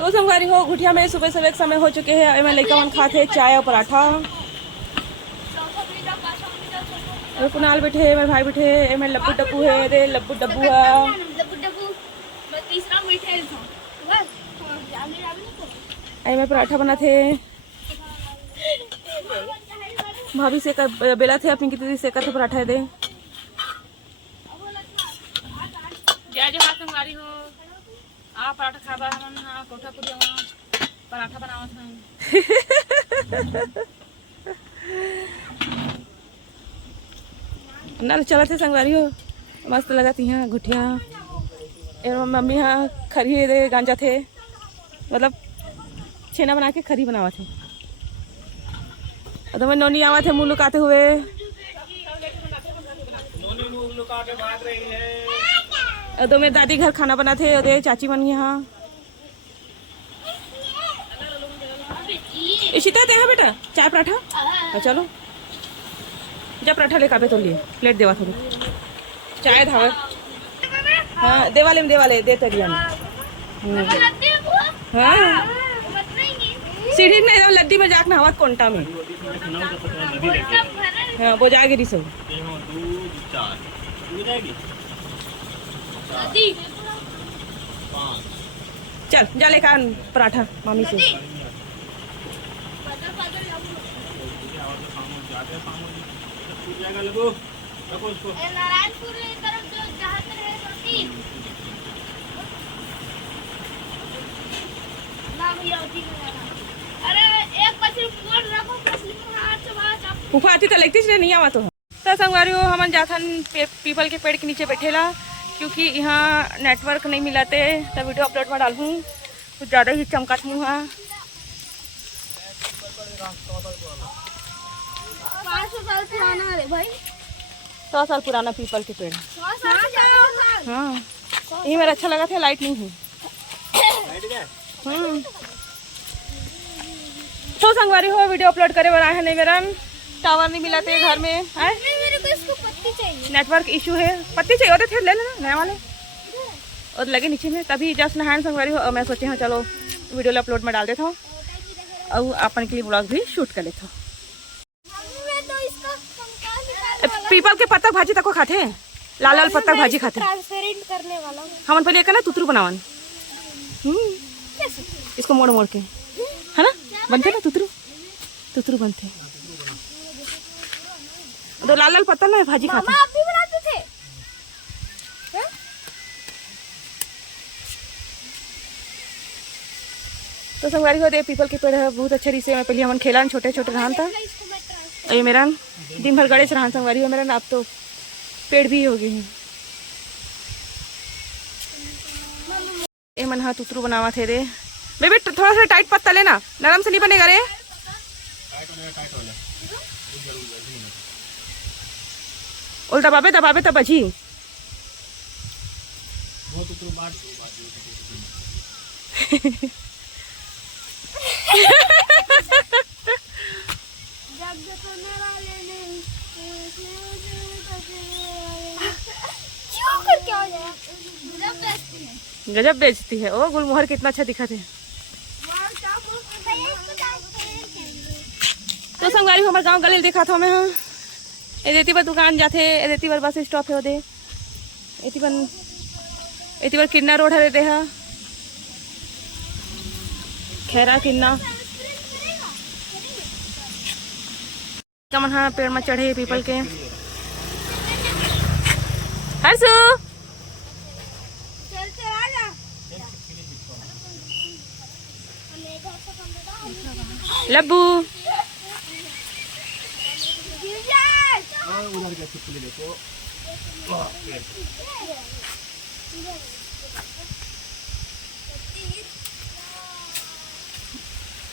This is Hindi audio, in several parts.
तो संगवारी हो गुठिया में सुबह सुबह समय हो चुके हैं। मैं लड़का मन खाते चाय और पराठा। कुणाल बैठे, मेरे भाई बैठे, मैं लब्बू डब्बू है, रे लब्बू डब्बू है। मैं पराठा बना थे, भाभी से बेला थे अपनी कितनी से का तो पराठा दे। जय जोहार संगवारी हो। आ पराठा खाबा हमन हां कोठा पुरिया में पराठा बनावत हन। नल चलत है संगवारी हो, मस्त लगती हैं गुठिया। मम्मी हाँ खरी दे गांजा थे, मतलब छेना बना के खरी बनावा थे। तो मैं नोनी आवा थे मुँह लुकाते हुए। तो मेरे दादी घर खाना बनाते और चाची मन यहाँ। इशिता दे बेटा चाय पराठा। चलो जब पराठा लेकर आवे तो लिए प्लेट देवा थोड़ी चाय धावे। हाँ देवाले में देवाले दे तरिया में। हाँ सीढ़ी में एकदम लद्दी में जाके नहावत कोंटा में। हाँ वो जाएगी रिसो। चल जा लेकर पराठा मामी से। नारायणपुर तरफ जो जहाँ से है रोटी ना भैया होती है। अरे एक मछली फोड़ रखो, मछली को हाथ से बाहर फूफा आती तो लगती इसलिए नहीं आवा। तो संगवारी हो हम जाथन पीपल के पेड़ के नीचे बैठेला, क्योंकि यहाँ नेटवर्क नहीं मिलाते। तब वीडियो अपलोड में डालूँ कुछ ज़्यादा ही चमकत मुँह। 500 साल पुराना है भाई। 100 साल पुराना पीपल के पेड़। हाँ ये मेरा अच्छा लगा था। लाइट नहीं है। तो संगवारी हो वीडियो अपलोड करे बनाए हैं नहीं, मेरा टावर नहीं मिलाते घर में है। मेरे को इसको पत्ती चाहिए, नेटवर्क इशू है। पत्ती चाहिए होते थे ले लेना नया वाले और लगे नीचे में। तभी जस्ट नहान संगवारी हो मैं सोचे हाँ चलो वीडियो अपलोड में डाल देता हूँ और अपन के लिए ब्लॉग भी शूट कर लेता हूँ। पीपल के पत्ता भाजी तक को खाते हैं, लाल लाल पत्ता भाजी खाते हैं। ट्रांसपेरेंट करने वाला हम पहले एक ना तुतरू बनावन। इसको मोड़ मोड़ के है ना बनते ना तुतरू। तुतरू बनते तो लाल लाल पत्ता ना भाजी खाते हैं। आप भी बनाते थे? तो संगवारी हो दे पीपल के पेड़ है बहुत अच्छे रीसे में। पहले हम खेला छोटे छोटे रहन था। ये मेरा दिन भर गणेश रहन संगवारी हो मेरा। अब तो पेड़ भी हो गए हैं। ये मन हाथ उतरू बनावा थे रे बेबी। थोड़ा सा टाइट पत्ता लेना, नरम से नहीं बनेगा रे। उल्टा दबाबे दबाबे तब बजी। गजब बेचती है। ओ गुलमोहर कितना अच्छा दिखा थे। तो संगवारी हमारे गांव गले देखा था मैं। एती पर दुकान जाते, एती पर बस स्टॉप है ओदे। एती पर किन्ना रोड है दे हा खैरा किन्ना कमन हाँ पेड़ में चढ़े पीपल के। हर्षु लब्बू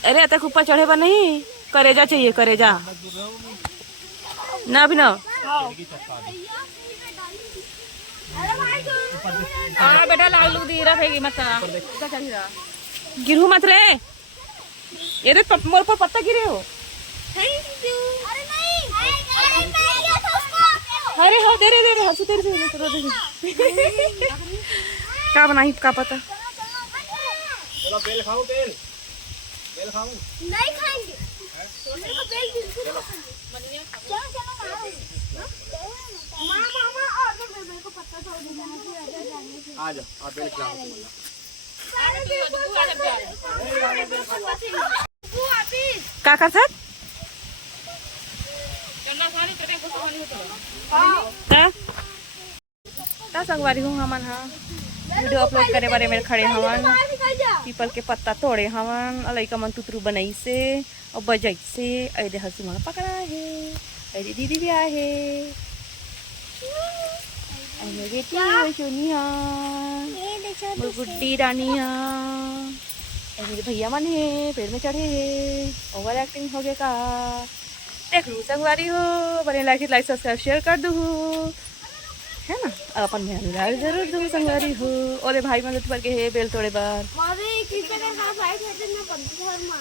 अरे तक ऊपर चढ़े बा नहीं। करेजा चाहिए करेजा ना भी ना। बेटा लाल लुक दी रहेगी मत गिरू मत रे। ये देख मोर पर पत्ता गिरे हो। अरे हो दे रे हंसू तेरे से का बनाई का पता। चलो बेल खाओ, बेल बेल खाओ। नहीं खाएंगे, मेरे को बेल बिल्कुल चलो चलो माँ मामा और मेरे को पत्ता तोड़ देना है, आ जाओ, आप बेल खाओ। का कर सर ता संगवारी हूँ हमन हाँ वीडियो अपलोड करे बारे मेरे खड़े हवन पीपल के पत्ता तोड़े हवन लइका मन तुतरू बनाई से और बजाई से ऐदे हंसी मन पकड़ा है ऐदे दीदी भी आए है मेरी बेटी सोनिया मेरी गुड्डी रानिया मेरे भैया मन है पेड़ में चढ़े है ओवर एक्टिंग हो गया का देख लू संगवारी हो बने लाइक सब्सक्राइब शेयर कर दू है ना अपन मेहनत जरूर दू संगवारी हो और भाई मदद करके है बेल तोड़े बार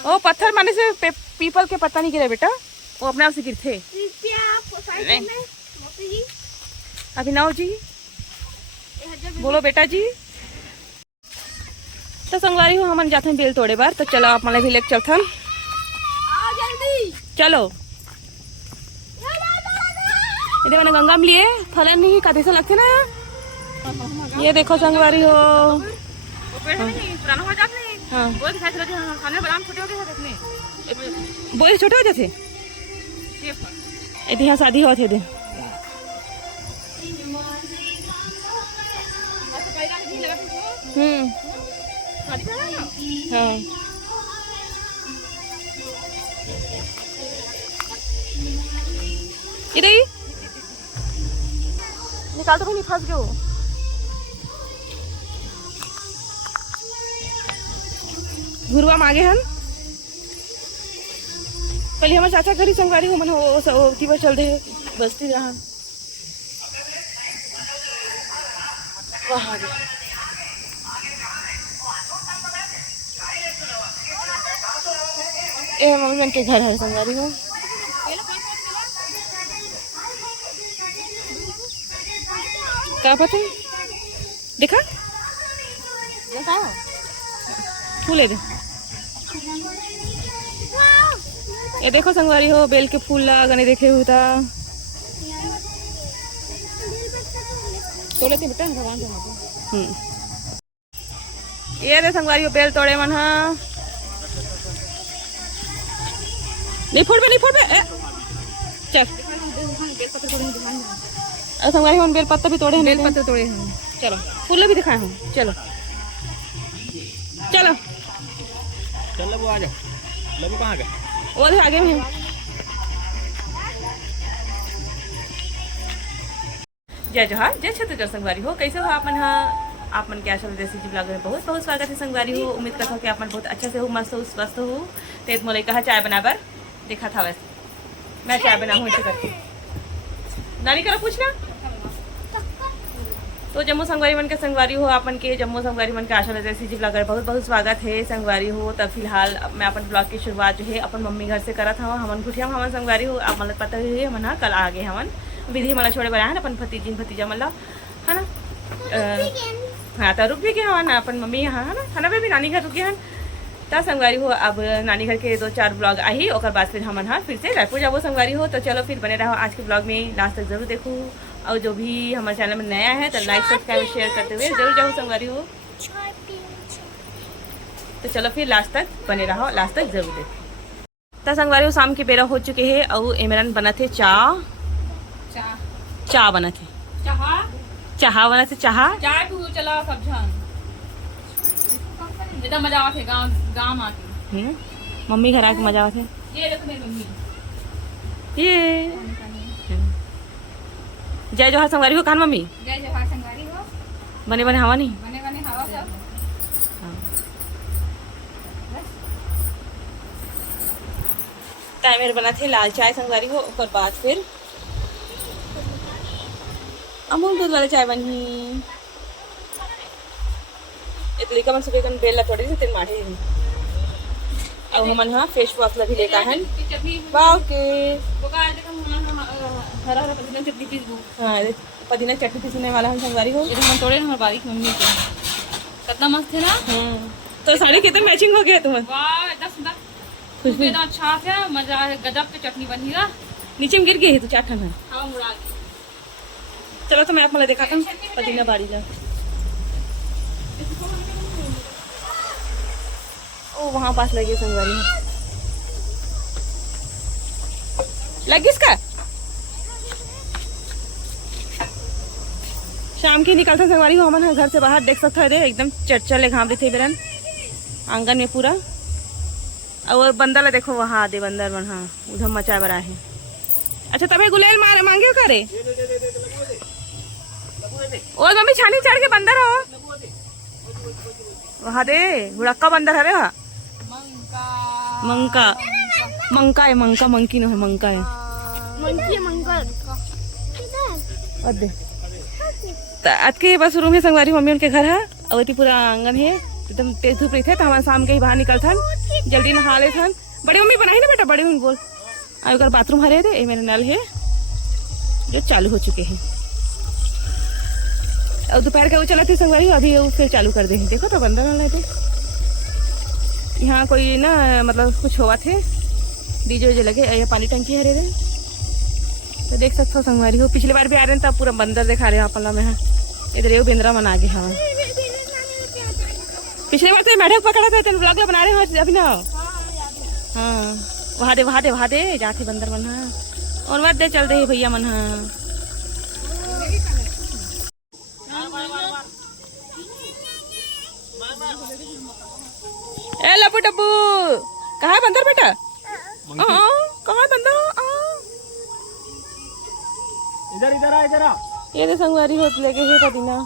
ओ पत्थर मारने से पीपल के पत्ता नहीं गिरे बेटा वो अपने आप से गिरते अभिनव जी बोलो बेटा जी तो संगवारी हो हम जाते हैं बेल तोड़े बार तो चलो आप माने भी लेके चलते चलो इधर मैंने गंगा में लिए फलन नहीं काटे से लगते ना ये देखो संगवारी हो हाँ बोले छोटे होते थे यहाँ शादी हुआ थे हाँ इधर ही निकाल तो नहीं फंस गए वो घुरवा मांगे हम पहले हमारे चाचा घर ही संगवारी हो मन हो तीवर चल रहे बस्ती रहा वहाँ ये मम्मी बन के घर है संगवारी हो क्या पता देखा फूल है ये देखो संगवारी हो बेल के फूल गने देखे होता तोड़े थे बेटा भगवान ये रे संगवारी हो बेल तोड़े मन हाँ नहीं फोड़ बे चल संगवारी हम बेल पत्ता भी तोड़े हैं बेल पत्ते तोड़े हैं चलो फूल भी दिखाए हम चलो चलो चल लबू आ जाओ लबू कहाँ गए वो आगे में जय जोहार जय छत्तीसगढ़ संगवारी हो कैसे हो आप मन आप मन के आशा देसी जी ब्लॉग में बहुत बहुत स्वागत है संगवारी हो उम्मीद करता हूँ कि आप मन बहुत अच्छे से हो मस्त हो स्वस्थ हो तेज मोले कहा चाय बनाकर देखा था वैसे मैं चाय बना हूँ इसे करके नानी करा पूछना तो जम्मू संगवारी मन के संगवारी हो अपन के जम्मू संगवारी मन के आशा देसी जी ब्लॉग में बहुत बहुत स्वागत है संगवारी हो तब फिलहाल मैं अपन ब्लॉग की शुरुआत जो है अपन मम्मी घर से करा था हमन घुटिया हमन संगवारी हो आप मतलब पता ही है मन कल आ गए हमन विधि मला छोड़े बनाया ना अपन भतीजा मतलब है ना हाँ तो रुक भी गए हन अपन मम्मी यहाँ है ना खाना पे भी नानी घर रुके हन तो संगवारी हो अब नानी घर के 2-4 ब्लॉग आई और बाद फिर हमन हाँ फिर से रायपुर जाबो संगवारी हो तो चलो फिर बने रहो आज के ब्लॉग में लास्ट तक जरूर देखो और जो भी हमारे चैनल में नया है तो लाइक सब्सक्राइब शेयर करते हुए जरूर जाओ संगवारी हो तो चलो फिर लास्ट तक बने रहो लास्ट तक जरूर देखो तो संगवारी हो शाम के बेरा हो चुके हैं और एमरन बना थे चाह बना थे चाह बना थे चाय पी चला सब जन इतना मजा आवा थे गांव में आके मम्मी घर आके मजा आवा थे ये देखो मेरी मम्मी ये जय जोहार संगवारी हो कहां मम्मी जय जोहार संगवारी हो बने बने हवा नहीं बने हवा सब टाइम मेरे बना थे लाल चाय संगवारी हो और बाद फिर अमूल दूध वाले चाय बनी इतनी का मन सुबह कन बेला थोड़ी सी तेल मारे अब हमन हाँ फेस वॉश लगी लेका है वाओ के हरा हरा पुदीना चटनी पीसबो हाँ पुदीना चटनी पीसने वाला हम संगवारी हो ये हम तोड़े हमार बारीक मम्मी के कितना मस्त है ना तो साड़ी कितने मैचिंग हो गया तुम्हें? वाह एकदम सुंदर, खुशबू एकदम अच्छा से मजा है, गजब की चटनी बनी है। नीचे में गिर गई है तो चाट खाना। हवा उड़ा के। चलो तो मैं आप मला दिखाता हूँ पदीना बाड़ी ला। ओ वहाँ पास लगी संगवारी में, लगी इसका। शाम की निकलता संगवारी हो हमन घर से बाहर, देख सकते हो एकदम चरचले घाम रही थे बेरन आंगन में पूरा। और बंदर ला देखो वहाँ दे बंदर मन, हाँ उधर मचा बरा है। अच्छा तबे गुलेल मारे मांगे करे और मम्मी छानी चढ़ के बंदर हो वहाँ दे बुढ़क्का बंदर हरे वहाँ। मंका मंका है, मंका मंकी नो है, मंका है अदे। आज के बस रूम है संगवारी मम्मी उनके घर है और पूरा आंगन है एकदम तेज धूप रही थे तो हमारे शाम के ही बाहर निकल थन, जल्दी नहा ले थन। बड़ी मम्मी बनाई ना बेटा, बड़ी मम्मी बोल अगर बाथरूम हरे थे। ये मेरे नल है जो चालू हो चुके हैं और दोपहर का वो चला थे संगवारी, अभी वो फिर चालू कर दे। देखो तो बंदा नल थे यहाँ कोई ना, मतलब कुछ हुआ थे डीजे उजे लगे, ये पानी टंकी हरे रहे तो देख सकते हो संगवारी हो। पिछली बार भी आ रहे हैं तब पूरा बंदर दिखा रहे हैं अपना में। इधर ये बिंद्रा मन आगे हवा। पिछली बार तो मेढक पकड़ा था तेरे ब्लॉग बना रहे हो अभी ना। हाँ वहाँ दे जाते बंदर मन। हाँ और मत दे चल दे भैया मन। हाँ ए लपू टप्पू कहाँ है बंदर बेटा? कहाँ है बंदर? इधर इधर आ, इधर आ। ये तो संगवारी होत लेके है पदीना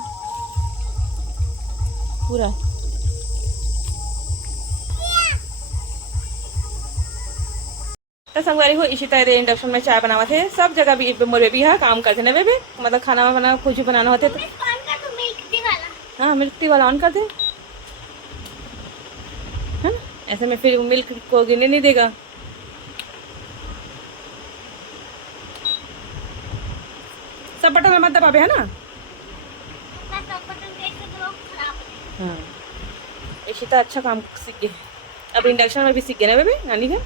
पूरा। तो संगवारी हो इसी तरह इंडक्शन में चाय बनावा थे सब जगह भी। मोर बेबी है काम करते ना बेबी, मतलब खाना बना कुछ बनाना होते तो हाँ मिल्क टी वाला ऑन कर दे, है ना? ऐसे में फिर मिल्क को गिरने नहीं देगा। सब बटन में मत दबावे है ना। हाँ इशिता अच्छा काम सीख गए, अब इंडक्शन में भी सीख गए ना बेबी नानी का।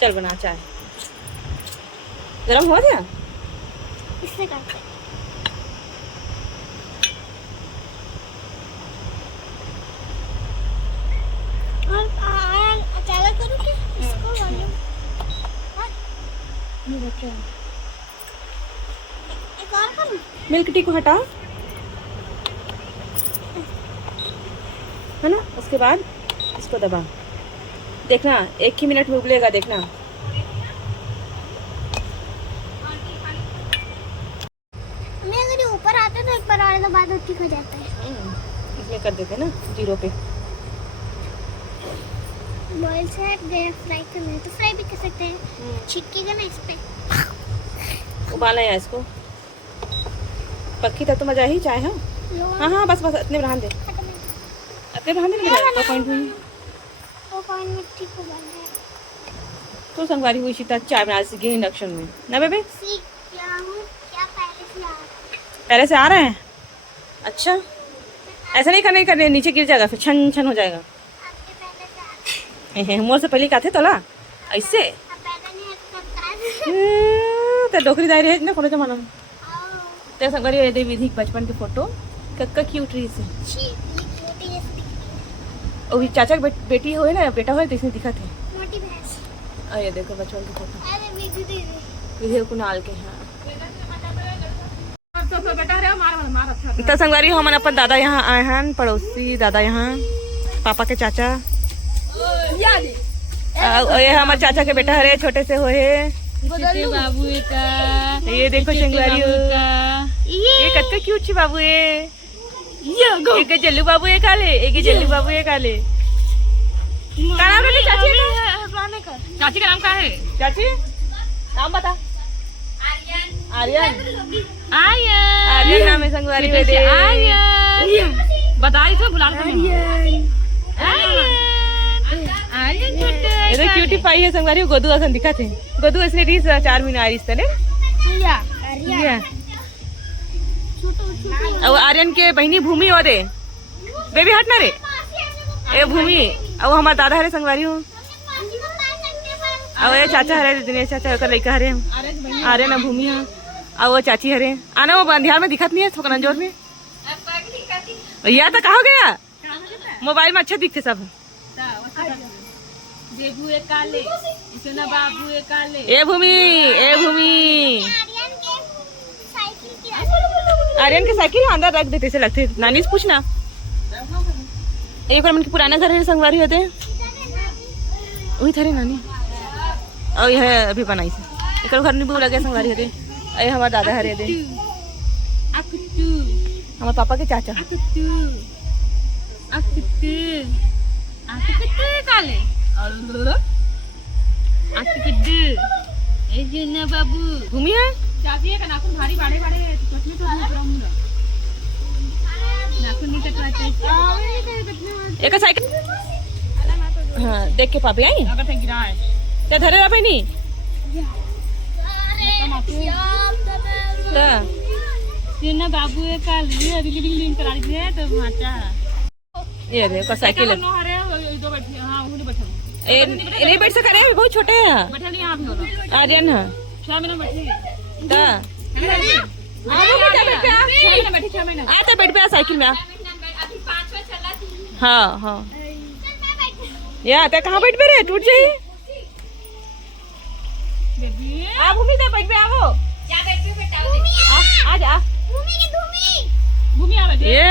चल बना चाय, गरम हो गया इससे करते हैं। और अचानक करूँ क्या इसको वॉल्यूम? एक और करूँ? मिल्क टी को हटा है ना, उसके बाद इसको दबा देखना, एक ही मिनट में उबलेगा देखना। मैं अगर ये ऊपर आता है तो एक बार और के बाद ठीक हो जाता है। इसमें कर देते ना 0 पे। बॉयल से हट गया, फ्राई करना है तो फ्राई भी कर सकते हैं। छिटकेगा ना इस पे। उबालना है इसको, पक्की तब तो मजा ही चाय। हाँ हाँ बस इतने रहने दे, इतने रहने दे। पॉइंट हुई वो पॉइंट में ठीक हो जाना है। तो संगवारी हुई सीता चाय बना सीखी इंडक्शन में ना बेबी। सीख गया हूँ क्या पहले से आ रहे हैं। अच्छा ऐसा नहीं करने नीचे गिर जाएगा फिर छन छन हो जाएगा। आपके पहले से मोर से पहले का थे तोला ऐसे तो डोकरी दायरे है ना कोनो जमाना में। तो संगवारी ये विधि बचपन की फोटो कक्का क्यूट रही से। और चाचा की बेटी हो ना बेटा हो तो इसने दिखा थे। मोटी भैंस। ये देखो बचपन की फोटो अरे विधि दीदी विधि कुनाल के। हाँ तो संगवारी हम अपन दादा यहाँ आए हैं, पड़ोसी दादा यहाँ पापा के चाचा। ये हमारे चाचा के बेटा हरे छोटे से होए बाबू का ये देखो संगवारी ये कत्ते क्यूट छी बाबू। एक जल्लू बाबू ये काले, एक जल्लू बाबू ये काले। क्या नाम है चाची का? चाची का नाम क्या है? चाची नाम बता। आर्यन आर्यन नाम है संगवारी में दे। बता रही थी बुला ये तो क्यूटी पाई है संगवारी। गोदू असन दिखा थे, गोदू इसने 4 महीने आ रही तने ये अब आर्यन के बहनी भूमि और रे बेबी हट ना रे ए भूमि अब हमार दादा हरे संगवारी हो अब ये चाचा हरे दिनेश चाचा का लड़का हरे आर्यन अब भूमि है अब वो चाची हरे आना वो बंधियार में दिखत नहीं है कनंजोर में भैया तो कहा गया मोबाइल में अच्छा दिखते सब बेबू एक काले इसना बाबू एक काले ए भूमि आर्यन के साइकिल अंदर रख देते से लगते नानी से पूछना एक बार मन के पुराना घर है संगवारी होते वही थारे नानी और यह अभी बनाई से एक घर नहीं बोला गया संगवारी होते अरे हमारे दादा हरे दे हमारे पापा के चाचा काले बाबू भूमि है चाची का नाखून भारी बाड़े बाड़े चटनी तो नाखून नहीं कटवाते एक साइकिल हाँ देख के पापी आई अगर थे गिरा है ते धरे रहा नहीं ना बाबू एक काले रिलीज करा दिए तो भाटा ये देखो साइकिल नो हरे दो बैठे हां उन्हें बैठो नहीं बैठ सका रे बहुत छोटे हैं बैठे नहीं यहां भी होला आर्यन है 6 महीने बैठे ता आओ बेटा बैठ पे आ 6 महीने बैठे 6 महीने आते बैठ पे आ साइकिल में आ अभी 5वां चला थी हाँ हाँ या ते कहाँ बैठ पे रे टूट जाई बेबी आ भूमि ते बैठ पे आवो क्या बैठ पे बैठाओ आ जा भूमि आ बैठे ये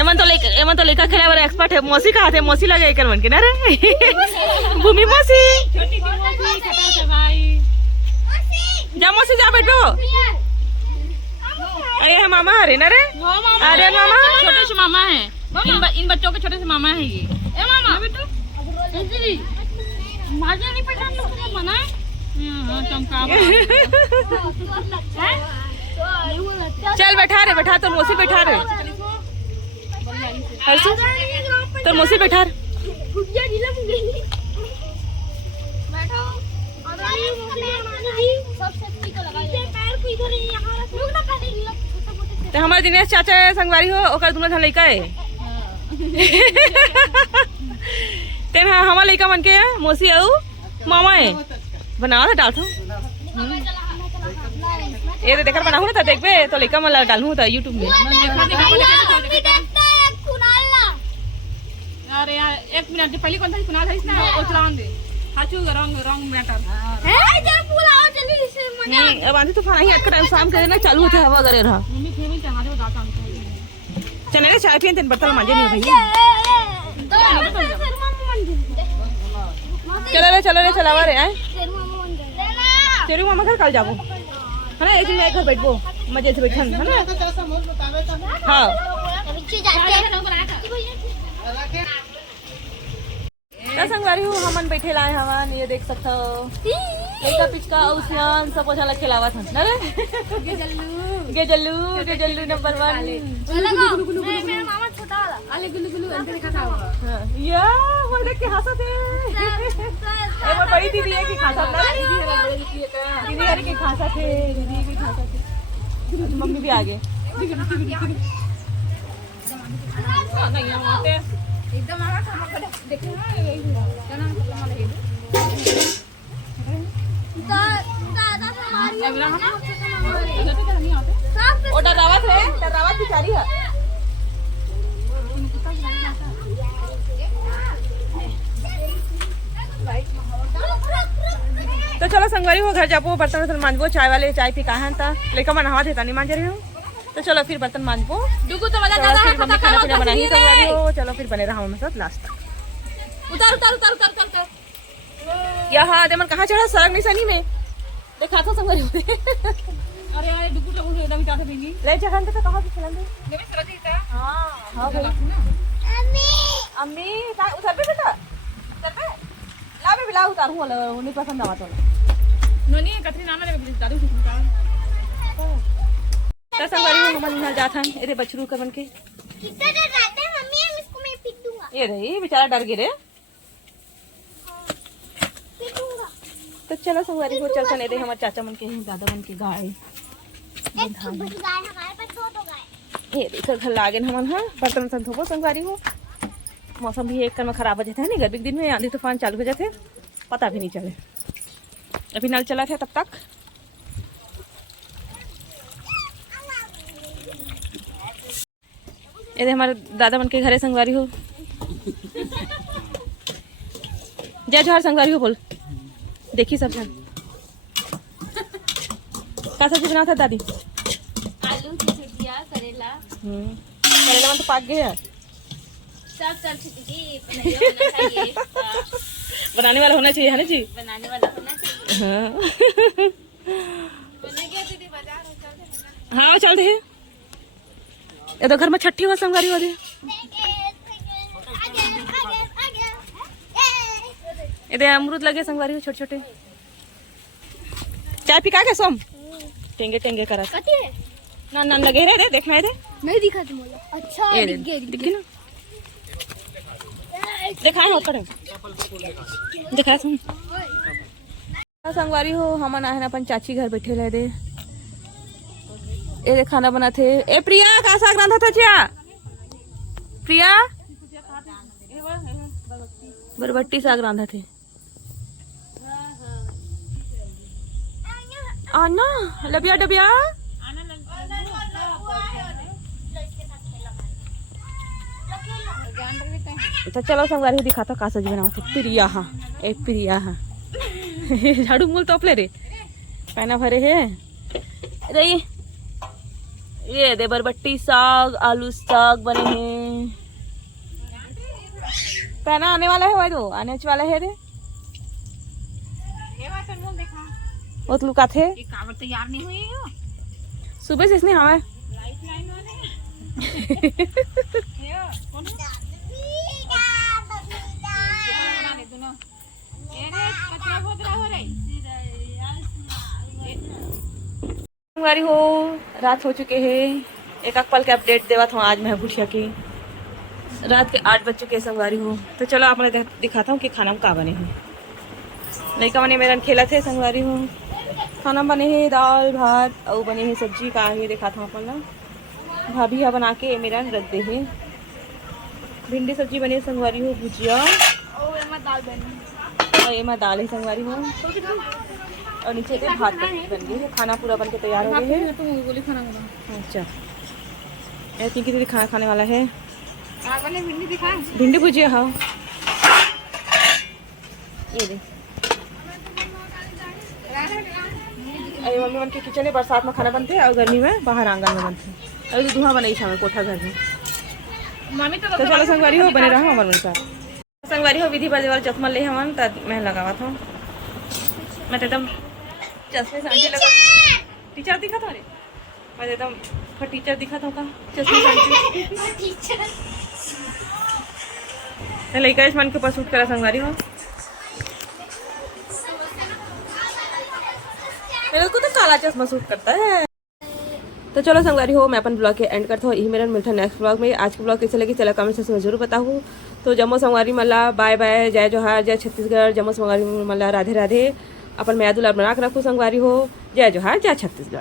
एमन तो लेकर खेला वाला एक्सपर्ट है मौसी कहा थे मौसी लगे एक मन के ना रे भूमि मौसी छोटी सी मौसी खटा से भाई जा मौसी जा बैठो अरे है मामा अरे ना रे अरे मामा छोटे से मामा है इन बच्चों के छोटे से मामा है ये ए मामा बेटो ऐसे माजा नहीं पहचान लो मना हां चमका चल बैठा तो मौसी बैठा रे हर्षु तो मौसी बैठा रे तो हमारे दिनेश चाचा संगवारी हो ओकर दुनो झन लइका है तेन हमार लइका मन के मौसी आऊ मामा है बनावा था डालथो ये तो देखकर बनाहू ना था देखबे तो लइका मन डालहू था YouTube में अरे यार 1 मिनट पहले कौन था सुना था इसने ओचलान दे हाचू रंग रंग मैटर नहीं अब आंधी तूफान ही आज का टाइम शाम के ना चालू होते हवा करे रहा मम्मी फेमी चाह दे दाता हम चले रे चाय पियन तेन बर्तन मांजे नहीं भैया चलो रे चलावा रे आए तेरे मामा घर कल जाबो है ना एक दिन मैं घर बैठबो मजे से बैठन है ना हां का संगवारी हो हमन बैठे लाए हवन ये देख सकते हो लइका पिचका औसियान सब को चला खिलावा था ना रे गे जल्लू नंबर 1 मेरा मामा छोटा वाला आले गुलु गुलु अंदर दिखा था या वो देख के हंसत है ए वो बड़ी दीदी है कि खासा ना दीदी यार के खासा थे दीदी के खासा थे मम्मी भी आ गए नहीं आते एकदम आरा खाना खड़ा देखो ना यही हुआ क्या नाम पता वाला है दादा हमारी अगला है ना तो नहीं आते ओ डरावत बिचारी है तो चलो संगवारी हो घर जाबो बर्तन मांजबो चाय वाले चाय पी कहा था लेकर मैं नहा देता नहीं मांज रही हूँ तो चलो फिर बर्तन मांजबो दुगु तो वाला फिर मम्मी खाना पीना बनाएंगी संगवारी हो चलो फिर बने रहा हूँ मैं सब लास्ट तक उतार यहाँ देमन कहाँ चढ़ा सड़क निशानी में देखा था संगवारी हो अरे यार दुगु तो एकदम चाहते भी नहीं ले जगह तो कहाँ से चलन दे लेवे सरा देता हाँ भाई अम्मी उतर पे बेटा उतर पे ला बे बिला उतारू वाला नहीं पसंद आवा तो नोनी कतरी नाना ले बिल दादू सुनता तो संगवारी हो हम यहाँ जात हन इधर बछरू का बन के कितना डर जाते हैं मम्मी हम इसको मैं पीट दूंगा ये रही बेचारा डर गिरे पीटूंगा तो तो चलो संगवारी हो चलता नहीं दे हमारे चाचा मन के दादा मन के गाय एक तो बड़ी गाय हमारे पास दो गाय। ये देखो घर लागे हमन हाँ बर्तन वर्तन धोबो संगवारी हो। मौसम भी एक में खराब हो जाता है नहीं गर्मी के दिन में आंधी तूफान चालू हो जाते पता भी नहीं चले। अभी नल चला था तब तक। ये हमारे दादा मन के घरे संगवारी हो। जय जोहार संगवारी हो बोल देखी सब जन का सब्जी बना था दादी। आलू की सब्जियां करेला करेला मन तो पाक गए यार। सब छिटकी बनाना चाहिए। बनाने वाला होना चाहिए है ना जी। बनाने वाला होना चाहिए। हाँ बना गया दीदी बाजार में चलते। हाँ चलते हैं। ये तो घर में छठी हो संगवारी हो रही। इधर अमरूद लगे संगवारी हो छोटे छोटे। चाय पिका के सोम टेंगे टेंगे करा ना ना लगे रहे देखना है नहीं दिखा तुम लोग। अच्छा ये दिख ना देखा हो करे देखा सुन संगवारी हो हम आए अपन चाची घर बैठे रहे दे। ये खाना बनाते ए प्रिया का साग रांधा था क्या प्रिया बरबट्टी साग रांधा थे। आना लबिया डबिया तो चलो संगवारी हो दिखाता का सब्जी बनाते। प्रिया हाँ ए प्रिया हाँ झाड़ू मूल तो अपले रे पहना भरे है रे। ये दे बरबट्टी साग आलू साग बने हैं। पहना आने वाला है भाई तो आने वाला है रे। वो तो लुका थे कावड़ तैयार नहीं हुई हो सुबह से इसने हमें लाइफलाइन संगवारी हो रात हो चुके हैं। एक पल के अपडेट देवा था आज मैं भूठिया की रात के 8 बज चुके हैं संगवारी हो। तो चलो आप मैं दिखाता हूँ कि खाना में का बने हैं। लड़का बने मेरा खेला थे संगवारी हो। खाना बने हैं दाल भात और बने हैं सब्जी का ही दिखाता हूँ अपन ना। भाभी यहाँ बना के मेरा रख दे है। भिंडी सब्जी बनी संगवारी हो भुजिया और एमा दाल है संगवारी हो। और नीचे से भात बन गई है। खाना पूरा बन के तैयार हो गया है। अच्छा ऐसी की खाना खाने वाला है। भिंडी भुजिया हाँ ये दे। अरे मम्मी बन के किचन में बरसात में खाना बनते हैं और गर्मी में बाहर आंगन में बनते हैं। अभी तो धुआं बनाई था कोठा घर में। मम्मी तो चलो संगवारी हो बने रहा हमारे साथ। संगवारी हो विधि बजे वाला चश्मा ले हम तब मैं लगावा था। मैं तो एकदम चश्मे सांझे लगा टीचर दिखा था। अरे मैं एकदम टीचर दिखा था का चश्मे सांझे लड़का इस मन के ऊपर सूट करा संगवारी हो। मेरे को तो काला चश्मा सूट करता है। तो चलो संगवारी हो मैं अपन ब्लॉग के एंड करता हूँ। यही मेरा मिलता है नेक्स्ट ब्लॉग में। आज की ब्लॉग कैसे लगी चला कमेंट सेक्शन में जरूर बताऊँ। तो जम्मू संगवारी मल्ला बाय बाय जय जोहार जय छत्तीसगढ़। जम्मू संगवारी मल्ला राधे राधे। अपन मैं दुलार बना के रखूँ संगवारी हो। जय जोहार जय छत्तीसगढ़।